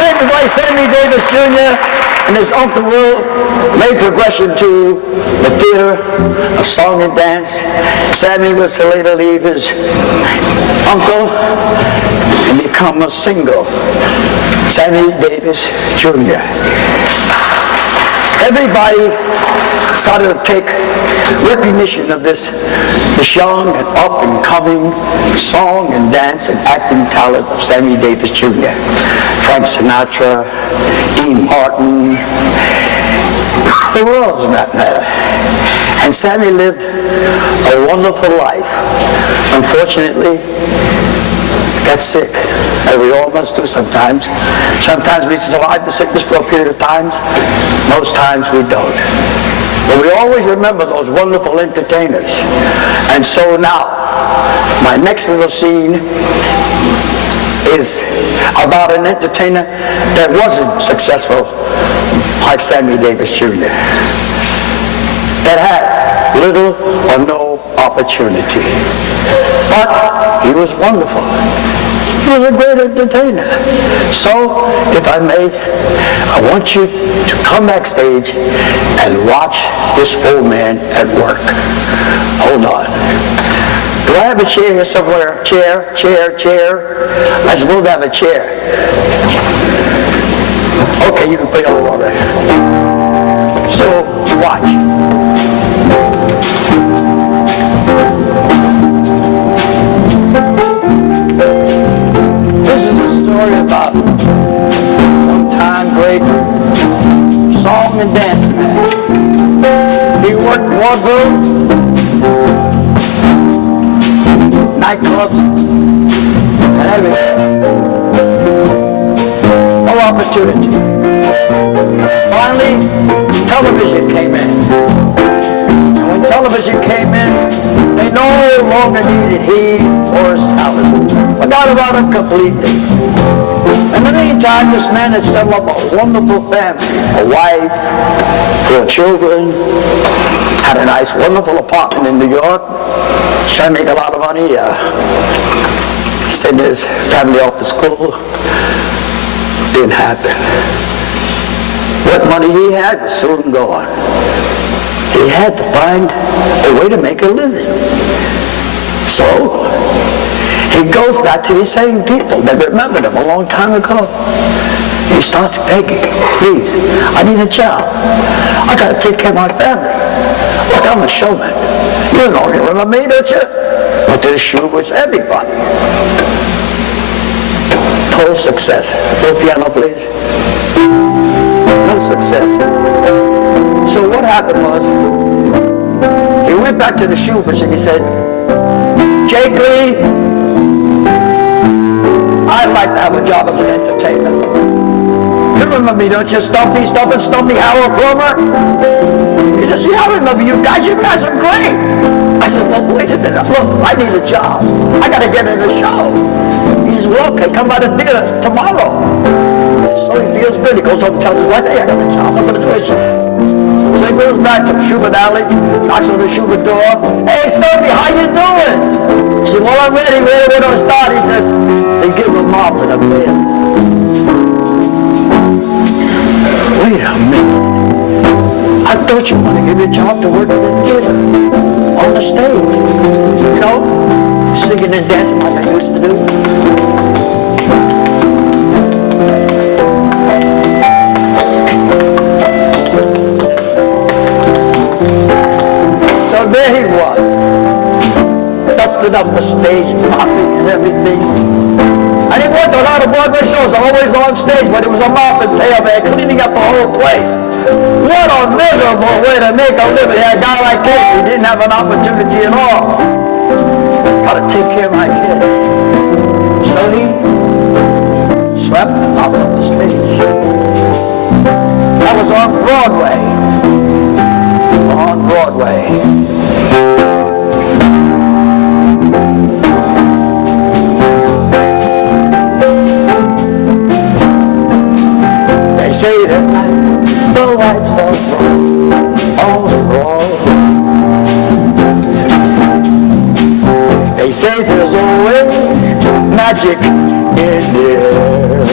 singers like Sammy Davis Jr. and his Uncle Will made progression to the theater of song and dance. Sammy was to later leave his uncle and become a single, Sammy Davis Jr. Everybody started to take recognition of this young and up-and-coming song and dance and acting talent of Sammy Davis Jr. Frank Sinatra, Dean Martin, the world, for that matter. And Sammy lived a wonderful life. Unfortunately, got sick, as we all must do sometimes. Sometimes we survive the sickness for a period of time. Most times we don't. But we always remember those wonderful entertainers. And so now, my next little scene is about an entertainer that wasn't successful like Sammy Davis Jr. That had little or no opportunity. But he was wonderful. He was a great entertainer. So, if I may, I want you to come backstage and watch this old man at work. Hold on. Do I have a chair here somewhere? Chair, chair, chair. I suppose I have a chair. Okay, you can put it on there. So, watch. This is a story about one-time great song and dance man. He worked vaudeville, nightclubs, and everything. No opportunity. Finally, television came in. And when television came in, they no longer needed he or his talent. Forgot about him completely. In the meantime, this man had set up a wonderful family, a wife, 4 children, had a nice, wonderful apartment in New York, trying to make a lot of money, send his family off to school. Didn't happen. What money he had was soon gone. He had to find a way to make a living. So, he goes back to these same people that remembered him a long time ago. He starts begging, please, I need a job. I got to take care of my family. Look, I'm a showman. You know, you remember me, don't you? But this shoe was everybody. Total success. No piano, please. No success. So what happened was, he went back to the shoe business and he said, Jake Lee, I'd like to have a job as an entertainer. You remember me, don't you? Stumpy, Harold Cromer? He says, yeah, I remember you guys. You guys are great. I said, well, wait a minute. Look, I need a job. I got to get in the show. He says, well, okay, come by the theater tomorrow. So he feels good. He goes home and tells his wife, hey, I got the job. I'm going to do it. So he goes back to Schubert Alley, knocks on the Schubert door. Hey, Stumpy, how you doing? He said, well, I'm ready. Where do I start? He says, they give him a mop and a bed. Wait a minute. I thought you wanted to give me a job to work in the theater, on the stage. You know, singing and dancing like I used to do. So there he was, dusted up the stage, mopping and everything. And he worked a lot of Broadway shows, always on stage, but it was a mop and pail man, cleaning up the whole place. What a miserable way to make a living. A guy like him, he didn't have an opportunity at all. Gotta take care of my kids. So he swept and mopped up the stage. That was on Broadway. On Broadway. They say that the lights are bright on Broadway. They say there's always magic in the air.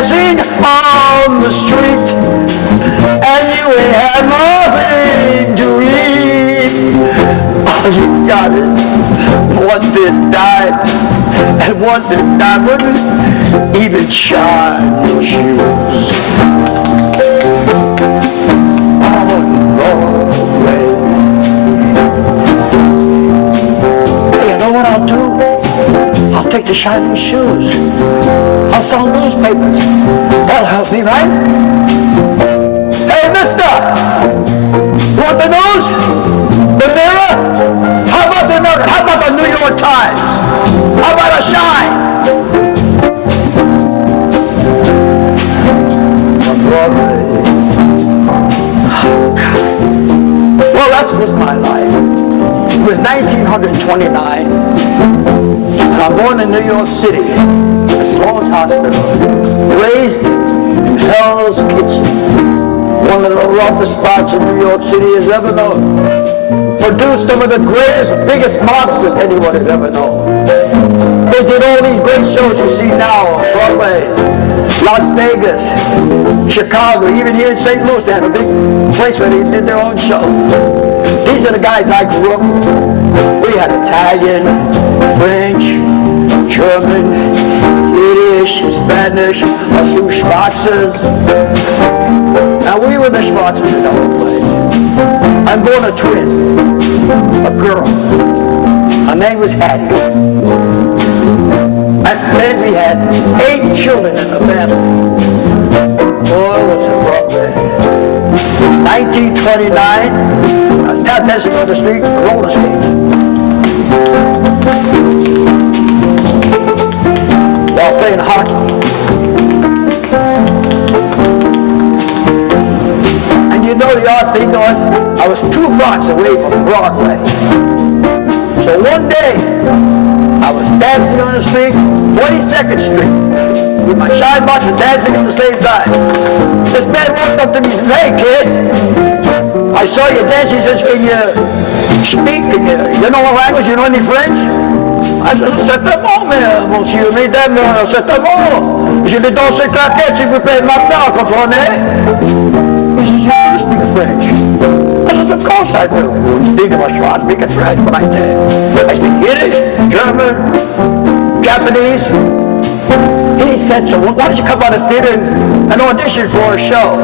dancing on the street, and you ain't had nothing to eat. All you got is one that died, and one that died wouldn't even shine your shoes. On Broadway. Hey, you know what I'll do? I'll take the shining shoes. I'll sell newspapers. That'll help me, right? Hey, mister! Want the news? The Mirror? How about the Mirror? How about the New York Times? How about a Shine? On Broadway. Oh, God. Well, that was my life. It was 1929, and I'm born in New York City, at Sloan's Hospital, raised in Hell's Kitchen, one of the roughest spots in New York City has ever known. Produced some of the greatest, biggest monsters anyone had ever known. They did all these great shows you see now on Broadway, Las Vegas, Chicago, even here in St. Louis, they had a big place where they did their own show. These are the guys I grew up with. We had Italian, French, German, Yiddish, Spanish, a few Schwarzes. Now we were the Schwarzes in the whole place. I'm born a twin, a girl. Her name was Hattie. And then we had 8 children in the family. Boy, was it rough then. It was 1929. I was tap dancing on the street, roller skates. While playing hockey. And you know the odd thing was, I was 2 blocks away from Broadway. So one day, I was dancing on the street, 42nd Street, with my shine box and dancing at the same time. This man walked up to me and says, "Hey kid, I saw you dancing." He says, "Can you speak? You know what language? You know any French?" I said, "Certainement, monsieur, mesdames, certainement. Je ne danse qu'à tête, s'il vous plaît, maintenant, comprenez?" He says, "You do speak French?" I says, "Of course I do. Neither was I speaking French, but I did. I speak Yiddish, German, Japanese." He said, "So why don't you come out of theater and audition for a show,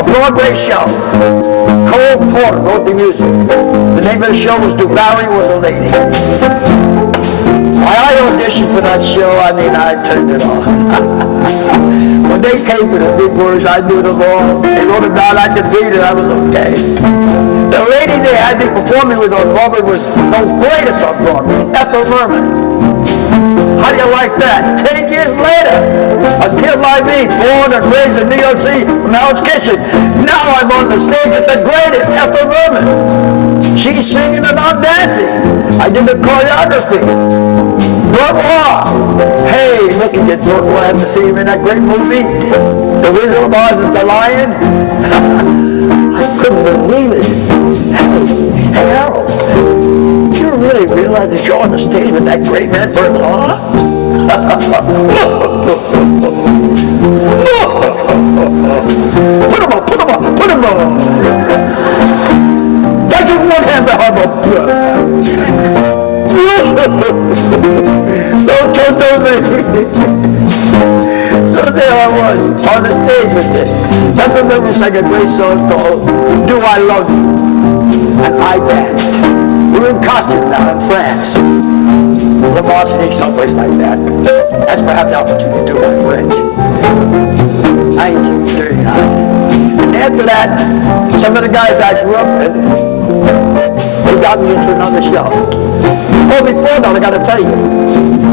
a Broadway show?" Cole Porter wrote the music. The name of the show was "Do Barry Was a Lady." I auditioned for that show, I turned it off. When they came to the big words, I knew them all. They wrote it down, I could read it, I was okay. The lady they had me performing with on Broadway was the greatest on Broadway, Ethel Merman. How do you like that? 10 years later, a kid like me, born and raised in New York City, from Hell's Kitchen, now I'm on the stage with the greatest, Ethel Merman. She's singing and I'm dancing. I did the choreography. Wow. Hey, look at you, Burt. We'll have to see him in that great movie, The Wizard of Oz is the Lion. I couldn't believe it. Hey, Harold, you really realize that you're on the stage with that great man, Burt Law? Put him up. That's a one hand behind my back. Don't me. So there I was, on the stage with it. Ethel Merman sang a great song called "Do I Love You?" And I danced. We were in costume now in France. Le Martinique, someplace like that. That's where I have the opportunity to do my French. 1939. And after that, some of the guys I grew up with, they got me into another show. Oh, before that, I got to tell you,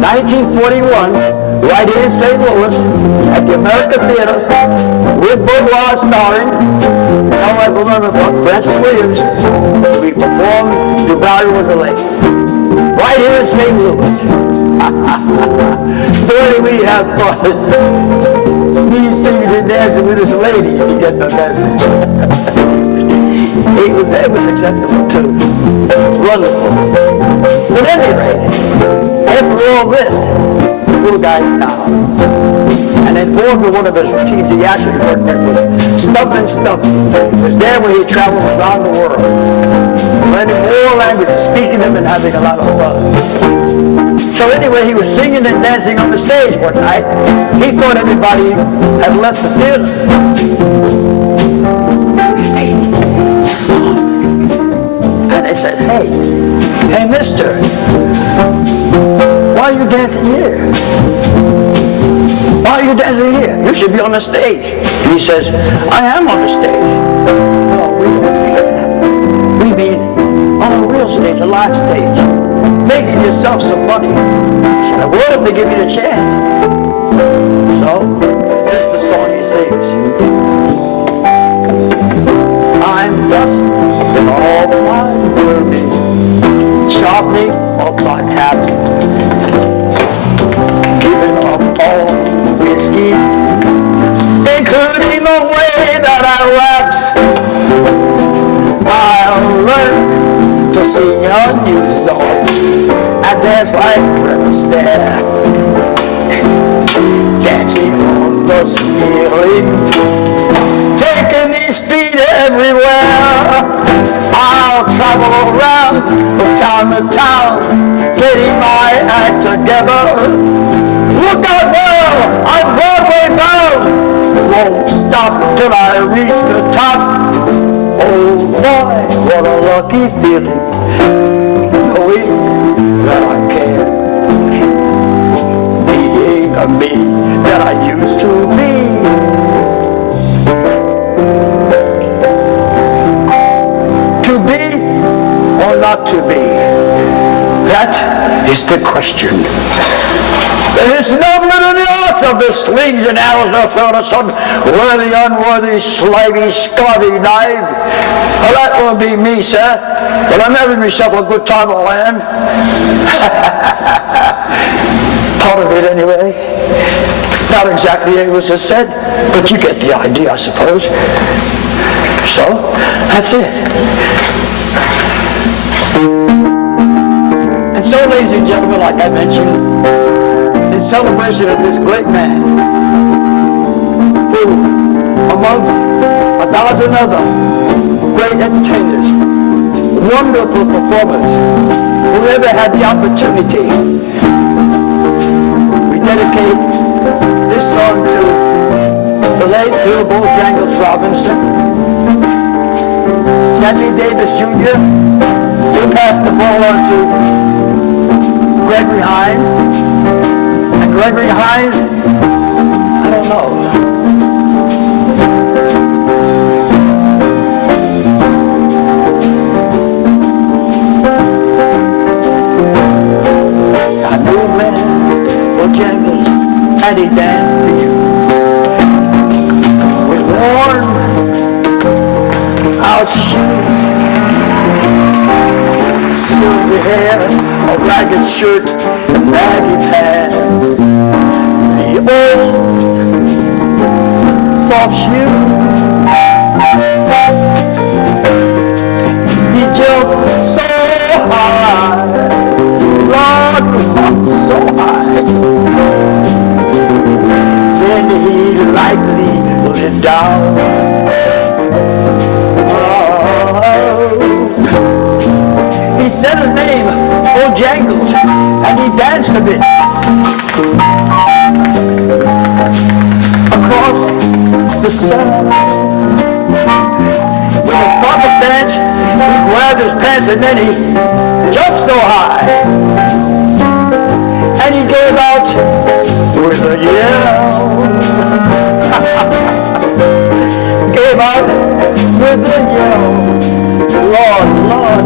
1941, right here in St. Louis, at the American Theater, with Bourgeois starring, I remember Francis Williams, we performed "Do Barry Was a Lady," right here in St. Louis. Boy, we have fun. Me singing and dancing with this lady, you get the message. It was acceptable too. Wonderful. But at any rate, after all this, the little guy's down. And informed of one of his teams he actually worked with was Stumpin' Stumpy. It was there where he traveled around the world, learning more languages, speaking them and having a lot of fun. So anyway, he was singing and dancing on the stage one night. He thought everybody had left the theater. Hey, son. And they said, hey, mister, why are you dancing here? Why are you dancing here? You should be on the stage. And he says, I am on the stage. No, we don't mean that. We mean on a real stage, a live stage, making yourself some money. He said, I want him to give you the chance. So, this is the song he sings. I'm dust in all my worry, sharpening up my tabs, giving up all whiskey, including the way that I raps. I'll learn to sing a new song and dance like Fred Astaire, dancing on the ceiling, taking these feet everywhere. I'll travel around from town to town, getting my act together. Look out now, I'm Broadway bound. Won't stop till I reach the top. Oh boy, what a lucky feeling, knowing that I can, being a me that I used to be. To be or not to be? That is the question. It's nobler than the arts of the slings and arrows that are thrown at some worthy, unworthy, slimy, scurvy knife. Well, that won't be me, sir. But I'm having myself a good time of land. Part of it, anyway. Not exactly as it was just said, but you get the idea, I suppose. So, that's it. And so, ladies and gentlemen, like I mentioned, in celebration of this great man, who, amongst 1,000 other great entertainers, wonderful performers, who ever had the opportunity, we dedicate this song to the late Bill Bojangles Robinson, Sammy Davis Jr., who passed the ball on to Gregory Hines. And Gregory Hines, I don't know. I knew a man, Bojangles, and he danced for you. With worn out shoes, silver hair, a ragged shirt, and baggy pants. The old soft shoe. He jumped so high, Lord, so high. Then he lightly lit down. He said his name, Bojangles, and he danced a bit. Across the sun. With a proper dance, he grabbed his pants and then he jumped so high. And he gave out with a yell. Gave out with a yell. Lord, Lord,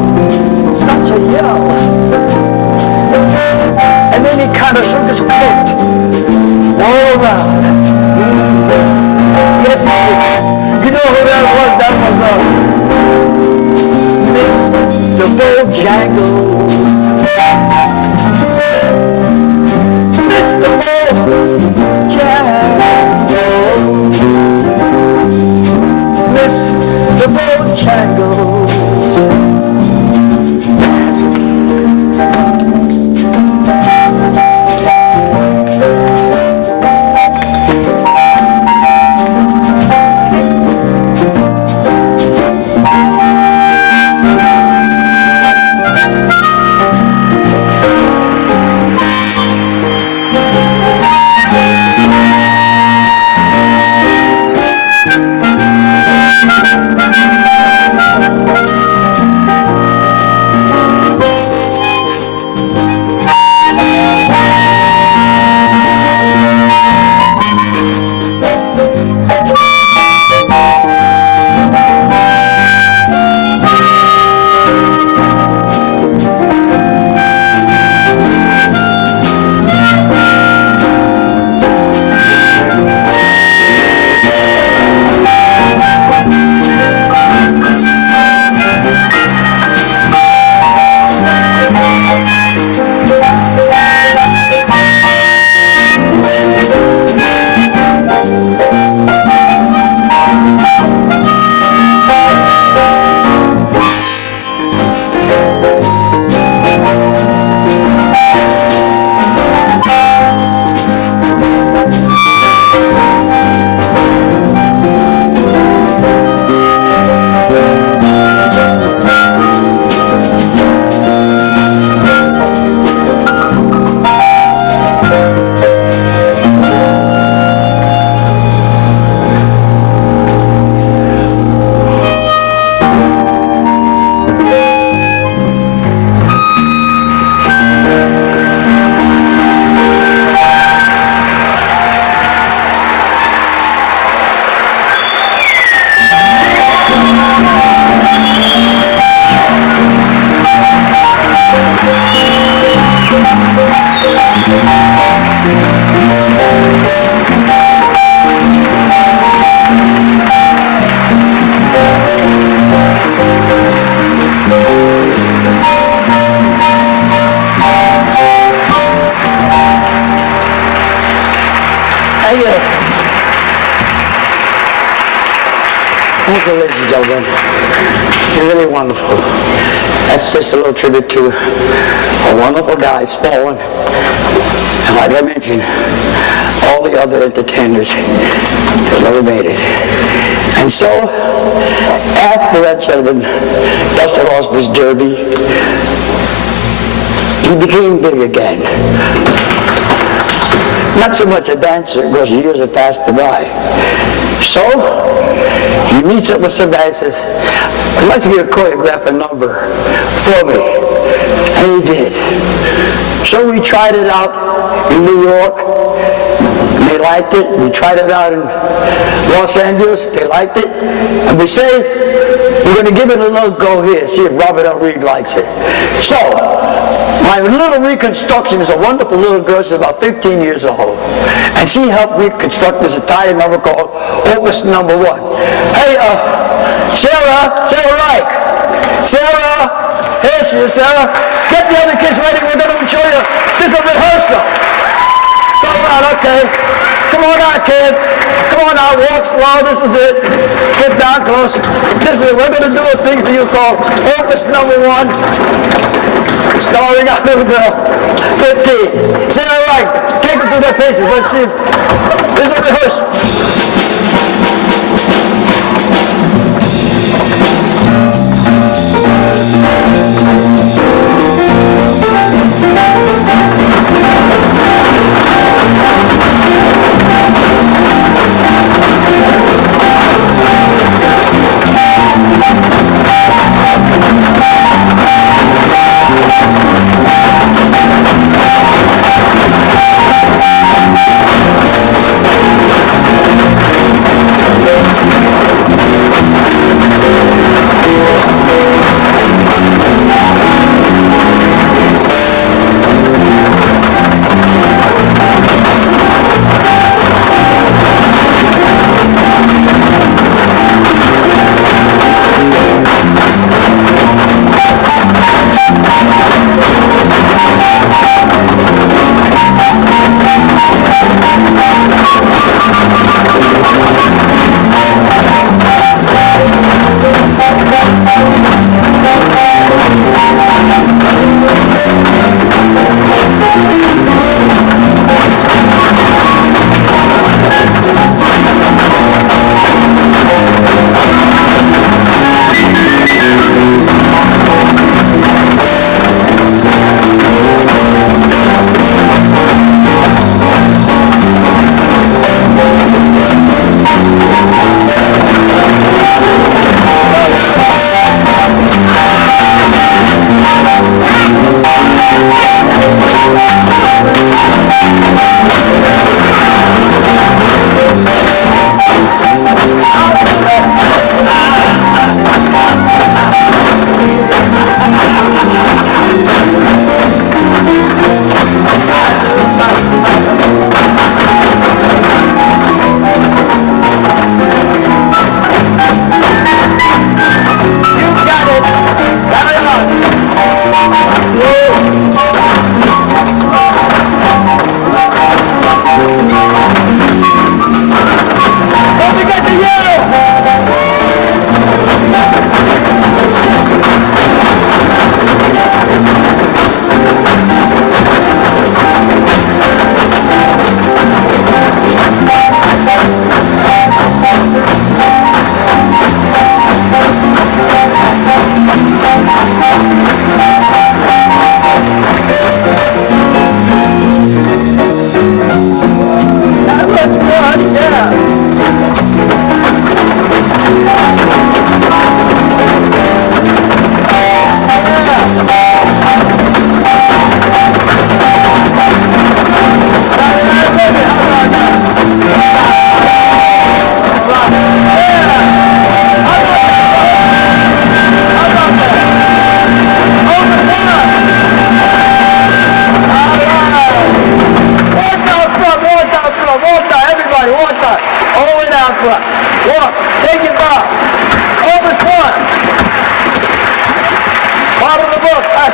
such a yell. And then he kind of shook his coat all around. Yes, he did. You know who that was? That was Mr. Bojangles. Mr. Bojangles. Mr. Bojangles. wonderful, ladies and gentlemen. Really wonderful. That's just a little tribute to a wonderful guy, Spalding. And like I mentioned, all the other entertainers that never made it. And so, after that gentleman dusted off his derby, he became big again. Not so much a dancer, because years have passed by. So, he meets up with somebody and says, I'd like for you to choreograph a number for me. And he did. So we tried it out in New York. They liked it. We tried it out in Los Angeles. They liked it. And we say, we're going to give it a little go here, see if Robert L. Reed likes it. So, my little reconstruction is a wonderful little girl. She's about 15 years old. And she helped reconstruct this Italian number called Opus Number 1. Hey, Sarah Reich. Sarah, here she is, Sarah. Get the other kids ready. We're going to show you. This is a rehearsal. All right, okay. Come on out, kids. Come on out, walk slow. This is it. Get down close. This is it. We're going to do a thing for you called Opus Number 1, starring our little girl, 15. Sarah Reich, take them through their faces. Let's see if this is a rehearsal.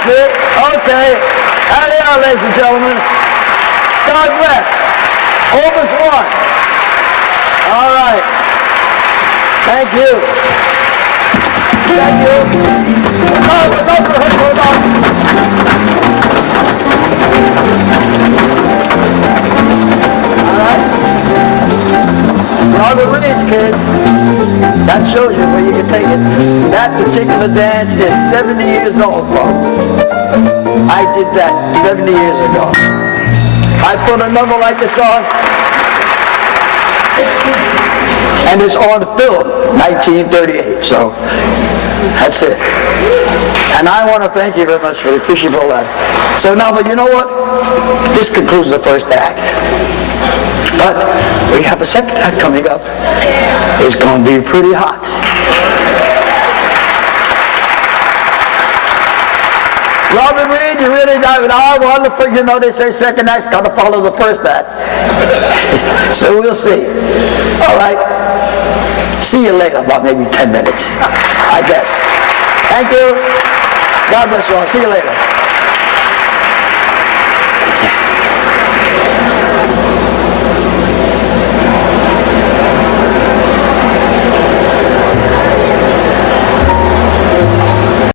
That's it. Okay. There they are, ladies and gentlemen. God bless. Opus 1. All right. Thank you. Thank you. No rehearsal at all. All right. Robert Reed's kids. That shows you where you can take it. That particular dance is 70 years old, folks. I did that 70 years ago. I put a number like this on, and it's on film, 1938. So that's it. And I want to thank you very much for the appreciation of that. So now, but you know what? This concludes the first act. But we have a second act coming up. It's going to be pretty hot. Robert Reed, you really don't know. You know, they say second act's got to follow the first act. So we'll see. All right. See you later, about maybe 10 minutes, I guess. Thank you. God bless you all. See you later.